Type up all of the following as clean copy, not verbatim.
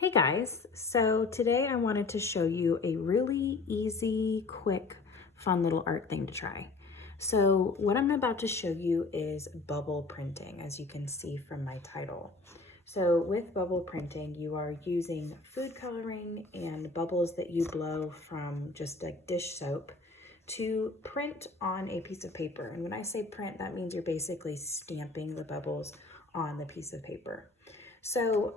Hey guys, so today I wanted to show you a really easy, quick, fun little art thing to try. So what I'm about to show you is bubble printing, as you can see from my title. So with bubble printing, you are using food coloring and bubbles that you blow from just like dish soap to print on a piece of paper. And when I say print, that means you're basically stamping the bubbles on the piece of paper. So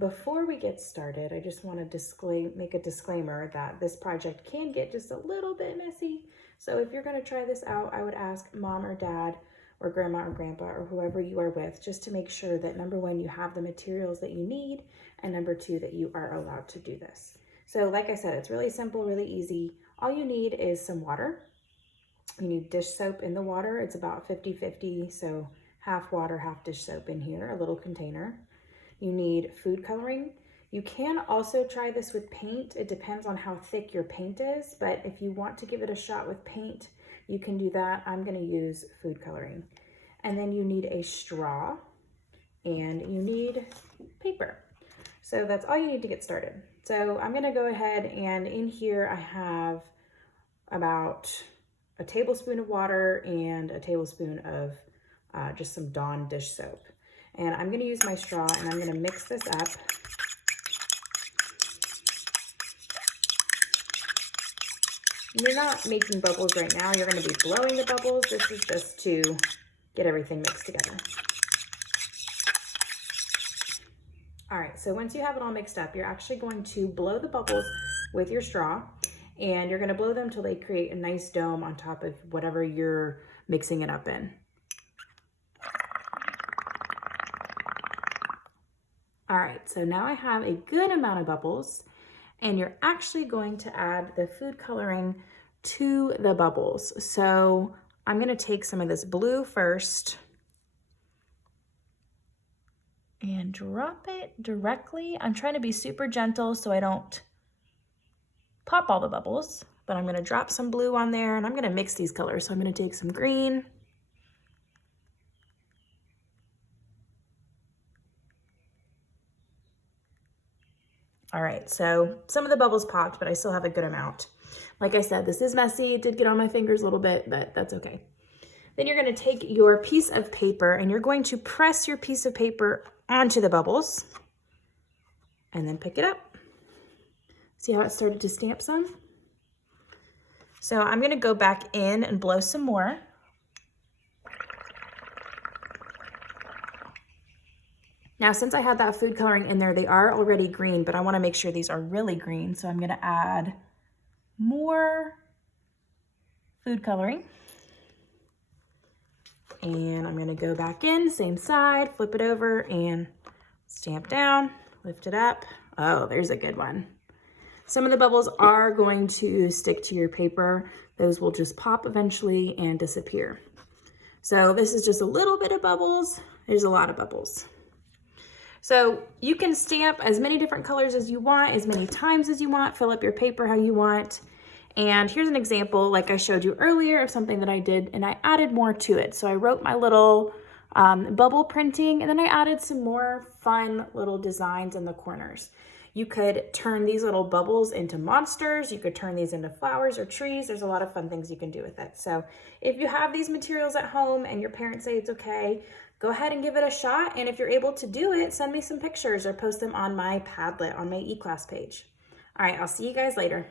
before we get started, I just want to make a disclaimer that this project can get just a little bit messy. So if you're going to try this out, I would ask mom or dad or grandma or grandpa or whoever you are with, just to make sure that number one, you have the materials that you need, and number two, that you are allowed to do this. So like I said, it's really simple, really easy. All you need is some water. You need dish soap in the water. It's about 50-50, so half water, half dish soap in here, a little container. You need food coloring. You can also try this with paint. It depends on how thick your paint is, but if you want to give it a shot with paint, you can do that. I'm gonna use food coloring. And then you need a straw and you need paper. So that's all you need to get started. So I'm gonna go ahead, and in here I have about a tablespoon of water and a tablespoon of just some Dawn dish soap. And I'm gonna use my straw and I'm gonna mix this up. You're not making bubbles right now. You're gonna be blowing the bubbles. This is just to get everything mixed together. All right, so once you have it all mixed up, you're actually going to blow the bubbles with your straw, and you're gonna blow them till they create a nice dome on top of whatever you're mixing it up in. All right, so now I have a good amount of bubbles, and you're actually going to add the food coloring to the bubbles. So I'm gonna take some of this blue first and drop it directly. I'm trying to be super gentle so I don't pop all the bubbles, but I'm gonna drop some blue on there, and I'm gonna mix these colors. So I'm gonna take some green, all right, so some of the bubbles popped, but I still have a good amount. Like I said, this is messy. It did get on my fingers a little bit, but that's okay. Then you're gonna take your piece of paper and you're going to press your piece of paper onto the bubbles and then pick it up. See how it started to stamp some? So I'm gonna go back in and blow some more. Now, since I had that food coloring in there, they are already green, but I wanna make sure these are really green. So I'm gonna add more food coloring. And I'm gonna go back in, same side, flip it over and stamp down, lift it up. Oh, there's a good one. Some of the bubbles are going to stick to your paper. Those will just pop eventually and disappear. So this is just a little bit of bubbles. There's a lot of bubbles. So you can stamp as many different colors as you want, as many times as you want, fill up your paper how you want. And here's an example, like I showed you earlier, of something that I did, and I added more to it. So I wrote my little bubble printing, and then I added some more fun little designs in the corners. You could turn these little bubbles into monsters. You could turn these into flowers or trees. There's a lot of fun things you can do with it. So if you have these materials at home and your parents say it's okay, go ahead and give it a shot. And if you're able to do it, send me some pictures or post them on my Padlet on my eClass page. All right, I'll see you guys later.